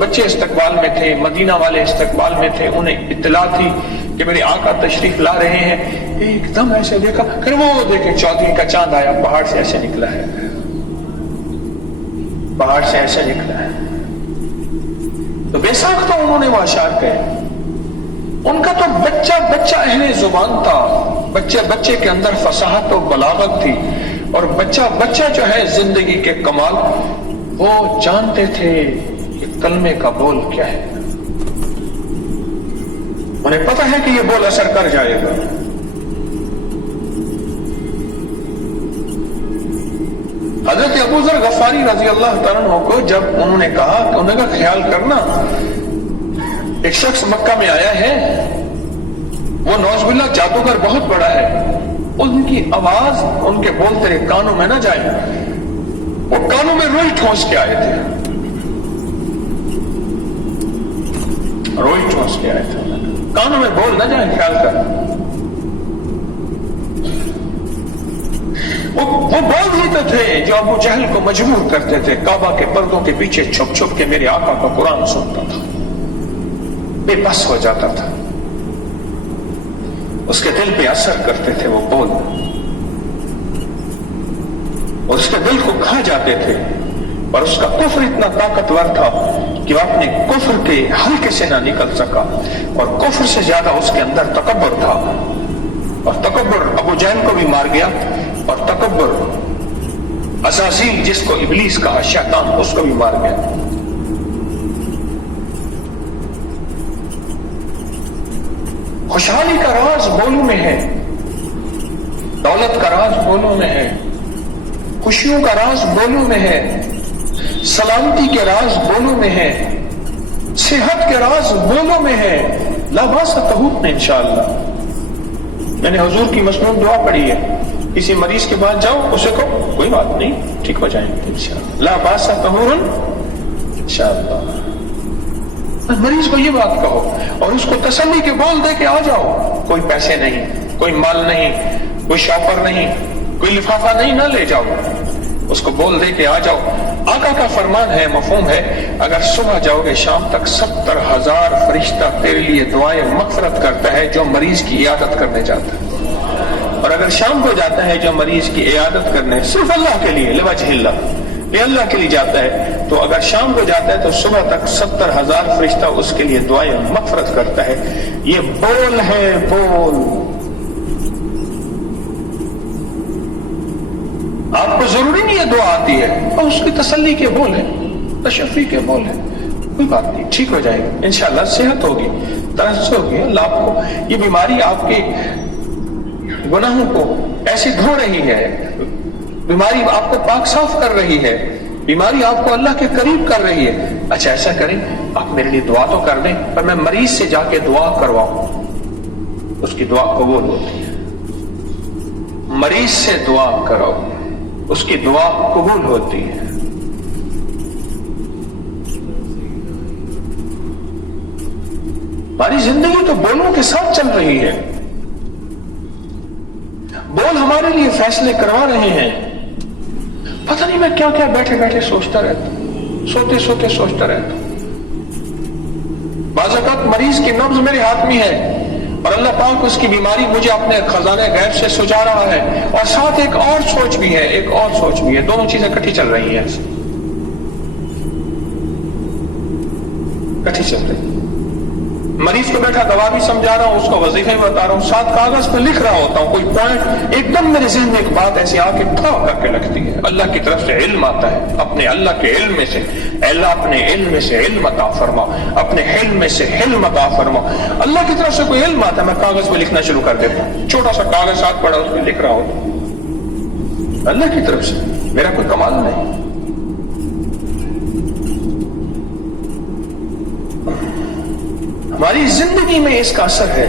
بچے استقبال میں تھے، مدینہ والے استقبال میں تھے، انہیں اطلاع تھی کہ میرے آقا تشریف لا رہے ہیں۔ ایک دم ایسے دیکھا، پھر وہ دیکھے چودھری کا چاند آیا، پہاڑ سے ایسے نکلا ہے، پہاڑ سے ایسے نکلا ہے۔ تو بے ساختہ انہوں نے وہ اشعار کہے۔ ان کا تو بچہ بچہ اہل زبان تھا، بچے کے اندر فصاحت و بلاغت تھی، اور بچہ جو ہے زندگی کے کمال، وہ جانتے تھے کہ کلمے کا بول کیا ہے، انہیں پتہ ہے کہ یہ بول اثر کر جائے گا۔ حضرت ابو ذر غفاری رضی اللہ تعالیٰ عنہ کو جب انہوں نے کہا کہ انہوں نے کہا خیال کرنا، ایک شخص مکہ میں آیا ہے، وہ نعوذ باللہ جادوگر بہت بڑا ہے، ان کی آواز ان کے بول تیرے کانوں میں نہ جائے۔ وہ کانوں میں روئی ٹھونس کے آئے تھے، روئی ٹھونس کے آئے تھے، کانوں میں بول نہ جائے، خیال کر۔ وہ بول ہی تو تھے جو ابو جہل کو مجبور کرتے تھے، کعبہ کے پردوں کے پیچھے چھپ چھپ کے میرے آقا کا قرآن سنتا تھا، بے بس ہو جاتا تھا، اس کے دل پہ اثر کرتے تھے وہ بول، اور اس کے دل کو کھا جاتے تھے، اور اس کا کفر اتنا طاقتور تھا کہ وہ اپنے کفر کے حلقے سے نہ نکل سکا، اور کفر سے زیادہ اس کے اندر تکبر تھا، اور تکبر ابو جہل کو بھی مار گیا، اور تکبر عزازیل جس کو ابلیس کہا، شیطان، اس کو بھی مار گیا۔ خوشحالی کا راز بولوں میں ہے، دولت کا راز بولوں میں ہے، خوشیوں کا راز بولوں میں ہے، سلامتی کے راز بولوں میں ہے، صحت کے راز بولوں میں ہے۔ لا باس تہوت میں انشاءاللہ میں نے حضور کی مسنون دعا پڑھی ہے، کسی مریض کے پاس جاؤ، اسے کہو کوئی بات نہیں، ٹھیک ہو جائیں گے انشاءاللہ، لا باس تہورن انشاءاللہ۔ مریض کو یہ بات کہو اور اس کو تسلی کے بول دے کے آ جاؤ، کوئی پیسے نہیں، کوئی مال نہیں، کوئی شاپر نہیں، کوئی لفافہ نہیں، نہ لے جاؤ، اس کو بول دے کے آ جاؤ۔ آقا کا فرمان ہے، مفہوم ہے، اگر صبح جاؤ گے شام تک 70,000 فرشتہ تیرے لیے دعائیں مغفرت کرتا ہے جو مریض کی عیادت کرنے جاتا ہے، اور اگر شام کو جاتا ہے جو مریض کی عیادت کرنے صرف اللہ کے لیے، لوجہ اللہ، یہ اللہ کے لیے جاتا ہے، تو اگر شام کو جاتا ہے تو صبح تک 70,000 فرشتہ اس کے لیے دعائیں مغفرت کرتا ہے۔ یہ بول ہے، بول۔ آپ کو ضروری نہیں ہے دعا آتی ہے، اور اس کی تسلی کے بول ہے، تشفی کے بول ہے، کوئی بات نہیں، ٹھیک ہو جائے گا انشاءاللہ، صحت ہوگی، ترس ہوگی، اللہ آپ کو یہ بیماری آپ کے گناہوں کو ایسی دھو رہی ہے، بیماری آپ کو پاک صاف کر رہی ہے، بیماری آپ کو اللہ کے قریب کر رہی ہے۔ اچھا ایسا کریں، آپ میرے لیے دعا تو کر دیں، پر میں مریض سے جا کے دعا کرواؤں، اس کی دعا قبول ہوتی ہے۔ مریض سے دعا کرو، اس کی دعا قبول ہوتی ہے۔ ہماری زندگی تو بولوں کے ساتھ چل رہی ہے، بول ہمارے لیے فیصلے کروا رہے ہیں۔ پتہ نہیں میں کیا کیا بیٹھے بیٹھے سوچتا رہتا ہوں، سوتے سوتے سوچتا رہتا ہوں۔ بعض اوقات مریض کی نبض میرے ہاتھ میں ہے، اور اللہ پاک اس کی بیماری مجھے اپنے خزانے غیب سے سجا رہا ہے، اور ساتھ ایک اور سوچ بھی ہے، ایک اور سوچ بھی ہے، دونوں چیزیں کٹھی چل رہی ہیں، کٹھی چل رہی ہیں۔ مریض کو بیٹھا دوا بھی سمجھا رہا ہوں، اس کو وظیفے بھی بتا رہا ہوں، ساتھ کاغذ پہ لکھ رہا ہوتا ہوں کوئی پوائنٹ، ایک دم میرے ذہن میں ایک بات ایسی آ کے ٹھا کر کے لگتی ہے۔ اللہ کی طرف سے علم آتا ہے، اپنے اللہ کے علم میں سے، اللہ اپنے علم میں سے علم عطا فرما، اپنے علم میں سے علم عطا فرما۔ اللہ کی طرف سے کوئی علم آتا ہے، میں کاغذ پہ لکھنا شروع کر دیتا ہوں، چھوٹا سا کاغذ ہاتھ پڑا، اس پہ لکھ رہا ہوتا ہوں، اللہ کی طرف سے، میرا کوئی کمال نہیں۔ ہماری زندگی میں اس کا اثر ہے۔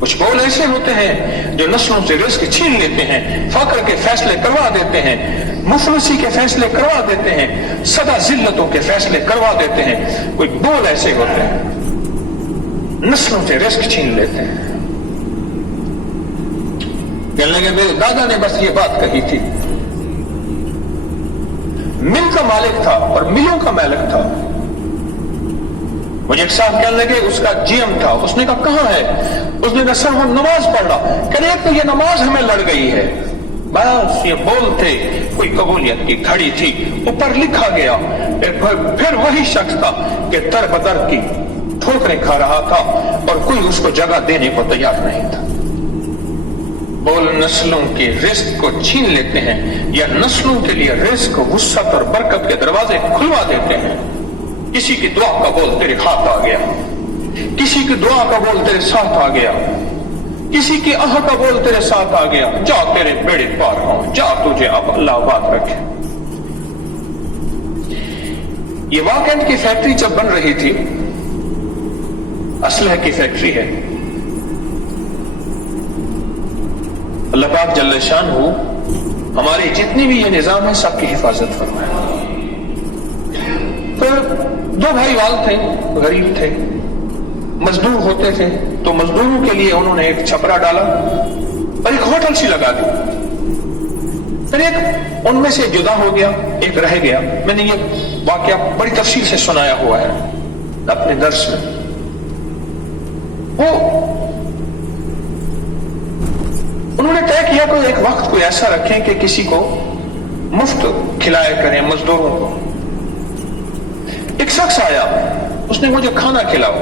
کچھ بول ایسے ہوتے ہیں جو نسلوں سے رزق چھین لیتے ہیں، فقر کے فیصلے کروا دیتے ہیں، مفلسی کے فیصلے کروا دیتے ہیں، سدا ذلتوں کے فیصلے کروا دیتے ہیں۔ کوئی بول ایسے ہوتے ہیں نسلوں سے رزق چھین لیتے ہیں۔ کہنے لگے میرے دادا نے بس یہ بات کہی تھی، मिल का मालिक था और मिलों का मालिक था। मुझे एक साहब कहने लगे, उसका जीएम था, उसने कहा कहां है? उसने कहा सर वो नमाज पढ़ रहा। कहने तो ये नमाज हमें लड़ गई है। बस ये बोलते, कोई कबूलियत की घड़ी थी, ऊपर लिखा गया। फिर वही शख्स था कि दर बदर की ठोकरें खा रहा था और कोई उसको जगह देने को तैयार नहीं था। बोल नस्लों के रिस्क को छीन लेते हैं या नस्लों के लिए रिस्क, वुसअत और बरकत के दरवाजे खुलवा देते हैं। किसी की दुआ का बोल तेरे हाथ आ गया, किसी की दुआ का बोल तेरे साथ आ गया, किसी की आह का बोल तेरे साथ आ गया, जा तेरे बेड़े पार हो, जा तुझे अब अल्लाह बात रखे। ये वाकंड की फैक्ट्री जब बन रही थी, असलह की फैक्ट्री है। अल्लाह पाक जल्ल शानहू हमारे जितने भी ये निजाम है सबकी हिफाजत फरमाए। तो दो भाईवाल थे, गरीब थे, मजदूर होते थे, तो मजदूरों के लिए उन्होंने एक छपरा डाला और एक होटल सी लगा दी। फिर एक उनमें से जुदा हो गया, एक रह गया। मैंने ये वाकया बड़ी तफसील से सुनाया हुआ है अपने दर्स में। वो उन्होंने तय किया कोई एक वक्त कोई ऐसा रखें कि किसी को मुफ्त खिलाया करें मजदूरों को। एक शख्स आया, उसने मुझे खाना खिलाओ।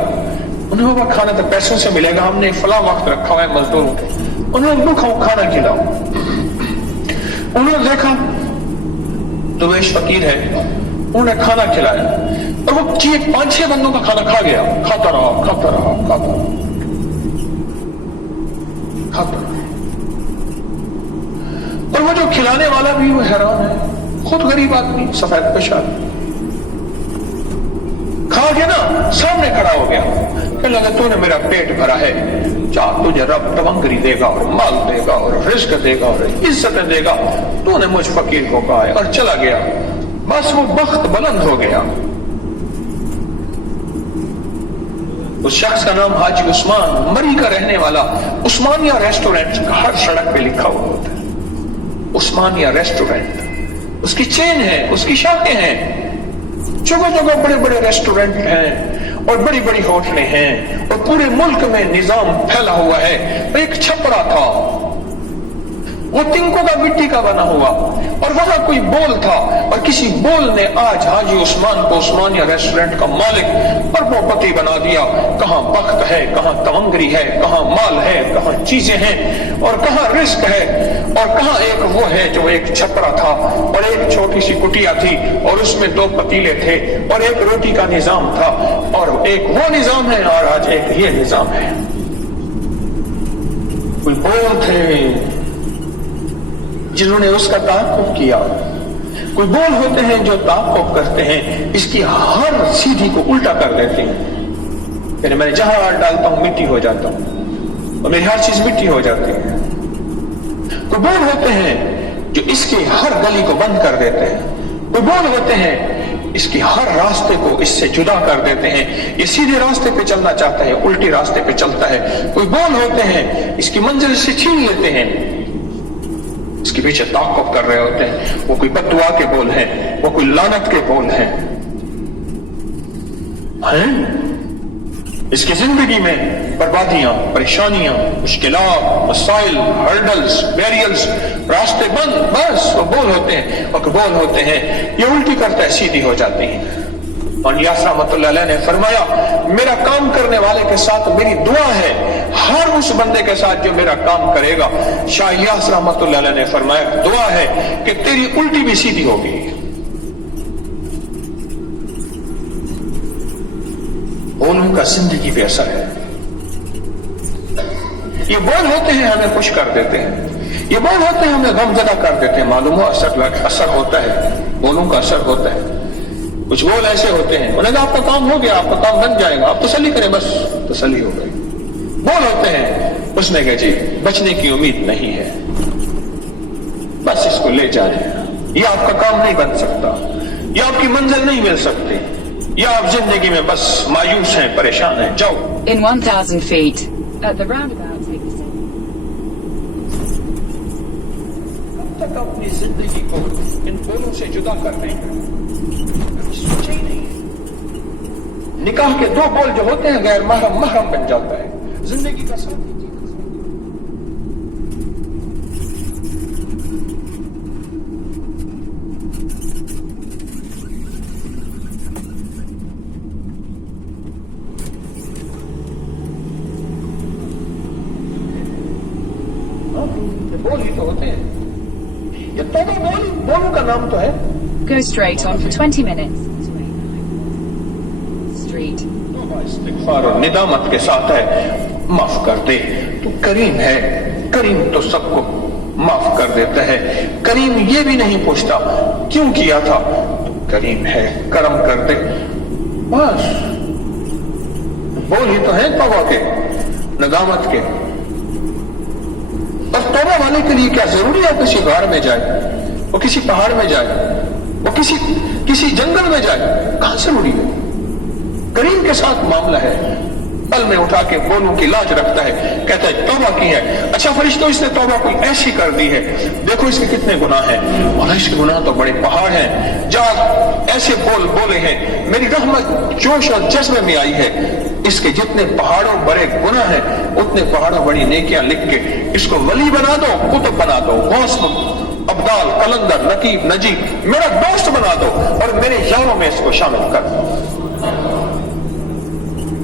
उन्होंने कहा खाना तो पैसों से मिलेगा, हमने फला वक्त रखा हुआ है मजदूरों के। उन्होंने भूखा खाना खिलाओ। उन्होंने देखा दुवेश फकीर है, उन्होंने खाना खिलाया और वो 5-6 बंदों का खाना खा गया। खाता रहा खाता रहा खाता रहा खाता रहा। और वो जो खिलाने वाला भी वो हैरान है, खुद गरीब आदमी, सफेद पेशाब, खा गया ना, सामने खड़ा हो गया। कहने लगा तूने मेरा पेट भरा है, चाह तुझे रब तवंगरी देगा और माल देगा और रिस्क देगा और इज्जतें देगा, तूने मुझ फकीर को कहा है। और चला गया। बस वो बख्त बुलंद हो गया। उस शख्स का नाम हाजी उस्मान, मरी का रहने वाला। उस्मानिया रेस्टोरेंट हर सड़क पे लिखा हुआ होता है, उस्मानिया रेस्टोरेंट। उसकी चेन है, उसकी शाखें हैं, जगह जगह बड़े बड़े रेस्टोरेंट हैं और बड़ी बड़ी होटलें हैं और पूरे मुल्क में निजाम फैला हुआ है। एक छपरा था, वो तिनकों का मिट्टी का बना हुआ, और वहां कोई बोल था और किसी बोल ने आज हाजी उस्मान को उस्मानिया रेस्टोरेंट का मालिक अरबोपति बना दिया। कहां बख्त है, कहां तवंगरी है, कहां माल है, कहां चीजें हैं और कहां रिस्क है, और कहां एक वो है जो एक छपरा था और एक छोटी सी कुटिया थी और उसमें 2 पतीले थे और एक रोटी का निजाम था, और एक वो निजाम है और आज एक ये निजाम है। कोई बोल थे जिन्होंने उसका ताक़ुब किया। कोई बोल होते हैं जो ताक़ुब करते हैं, इसकी हर सीधी को उल्टा कर देते हैं। यानी मैं जहां हाथ डालता हूं मिट्टी हो जाता हूं और मेरी हर चीज मिट्टी हो जाती है। कोई बोल होते हैं जो इसकी हर गली को बंद कर देते हैं। कोई बोल होते हैं इसकी हर रास्ते को इससे जुदा कर देते हैं। ये सीधे रास्ते पे चलना चाहता है, उल्टे रास्ते पे चलता है। कोई बोल होते हैं इसकी मंजिल से छीन लेते हैं, इसके पीछे ताक़ुब कर रहे होते हैं। वो कोई बद्दुआ के बोल हैं, वो कोई लानत के बोल हैं। इसकी जिंदगी में बर्बादियां, परेशानियां, मुश्किलात, मसाइल, हर्डल्स, बैरियर्स, रास्ते बंद, बस वो बोल होते हैं। और बोल होते हैं ये उल्टी करता है, सीधी हो जाती है। और यास रहमतुल्लाह अलैह ने फरमाया मेरा काम करने वाले के साथ मेरी दुआ है, हर उस बंदे के साथ जो मेरा काम करेगा। शाह यास रहमतुल्लाह अलैह ने फरमाया दुआ है कि तेरी उल्टी भी सीधी होगी। बोलों का जिंदगी पे असर है। ये बोल होते हैं हमें खुश कर देते हैं, ये बोल होते हैं हमें गमजदा कर देते हैं। मालूम हो असर होता है, बोलों का असर होता है। कुछ बोल ऐसे होते हैं, उन्हें कहा आपका काम हो गया, आपका काम बन जाएगा, आप तसल्ली करें, बस तसल्ली हो गई। बोल होते हैं उसने कहा जी बचने की उम्मीद नहीं है, बस इसको ले जाए, ये आपका काम नहीं बन सकता, ये आपकी मंजिल नहीं मिल सकती, या आप जिंदगी में बस मायूस हैं, परेशान हैं, जाओ। In 1,000 feet, at the roundabout, take the तक अपनी जिंदगी को इन बोलों से जुदा कर दें, सोचा ही नहीं। निकाह के दो बोल जो होते हैं गैर महरम महरम बन जाता है, जिंदगी का साथी। बोल ही तो होते हैं, ये तो बोलों का नाम तो है। Go straight on for 20 minutes. Street. इस्तिग़फ़ार और निदामत के साथ है, माफ कर दे, तू करीम है, करीम तो सबको माफ कर देता है। करीम ये भी नहीं पूछता क्यों किया था, तू करीम है, करम कर दे, बस। बोल ही तो है तौबा के, निदामत के। बस तौबा वाले के लिए क्या जरूरी है किसी गार में जाए, वो किसी पहाड़ में जाए, वो किसी जंगल में जाए, कहां जरूरी है। करीम के साथ मामला है, पल में उठा के बोलों की लाज रखता है, कहता है तौबा की है। अच्छा फरिश्तों, इसने तौबा कोई ऐसी कर दी है, देखो इसके कितने गुनाह हैं, और इसके गुनाह तो बड़े पहाड़ हैं, जहां ऐसे बोल बोले हैं, मेरी रहमत जोश और जज्बे में आई है, इसके जितने पहाड़ों बड़े गुनाह हैं उतने पहाड़ों बड़ी नेकियां लिख के इसको वली बना दो, कुतुब बना दो, गौस, अब्दाल, कलंदर, नकीब, नजीब, मेरा दोस्त बना दो और मेरे यारों में इसको शामिल कर दो।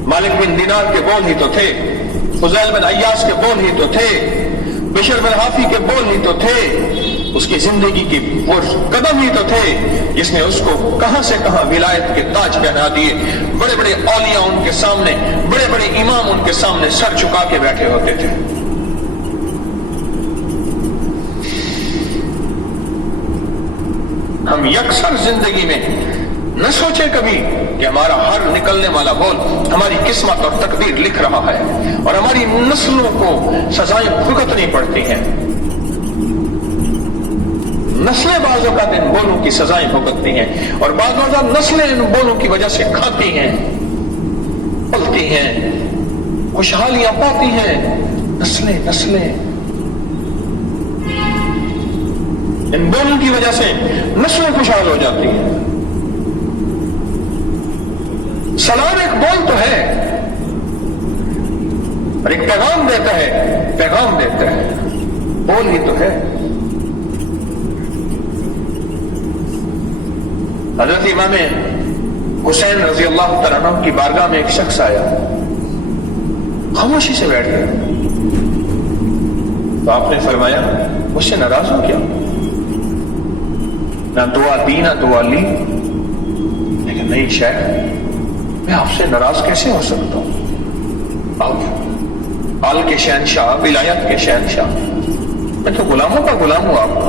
मालिक बिन दिनार के बोल ही तो थे, फुज़ैल बिन अय्यास के बोल ही तो थे, बिशर बिन हाफी के बोल ही तो थे, उसकी जिंदगी की वो कदम ही तो थे जिसने उसको कहां से कहां विलायत के ताज पहना दिए। बड़े बड़े औलिया उनके सामने, बड़े बड़े इमाम उनके सामने सर झुका के बैठे होते थे। हम यकसर जिंदगी में न सोचे कभी कि हमारा हर निकलने वाला बोल हमारी किस्मत और तकदीर लिख रहा है और हमारी नस्लों को सजाएं भुगतनी पड़ती हैं। नस्लें बाज़ों का दिन बोलों की सजाएं भुगतती हैं और बाज़ों नस्लें इन बोलों की वजह से खाती हैं, पलती हैं, खुशहालियां पाती हैं। नस्लें इन बोलों की वजह से नस्लें खुशहाल हो जाती हैं। सलाम एक बोल तो है और एक पैगाम देता है, बोल ही तो है। हज़रत इमाम हुसैन रज़ी अल्लाह तआला अन्हु की बारगाह में एक शख्स आया, खामोशी से बैठ गया, तो आपने फरमाया मुझसे नाराज हो क्या? ना दुआ दी ना दुआ ली, लेकिन नहीं शायद मैं आपसे नाराज कैसे हो सकता हूं? आल के शहनशाह, विलायत के शहनशाह, मैं तो गुलामों का गुलाम हूं आपका।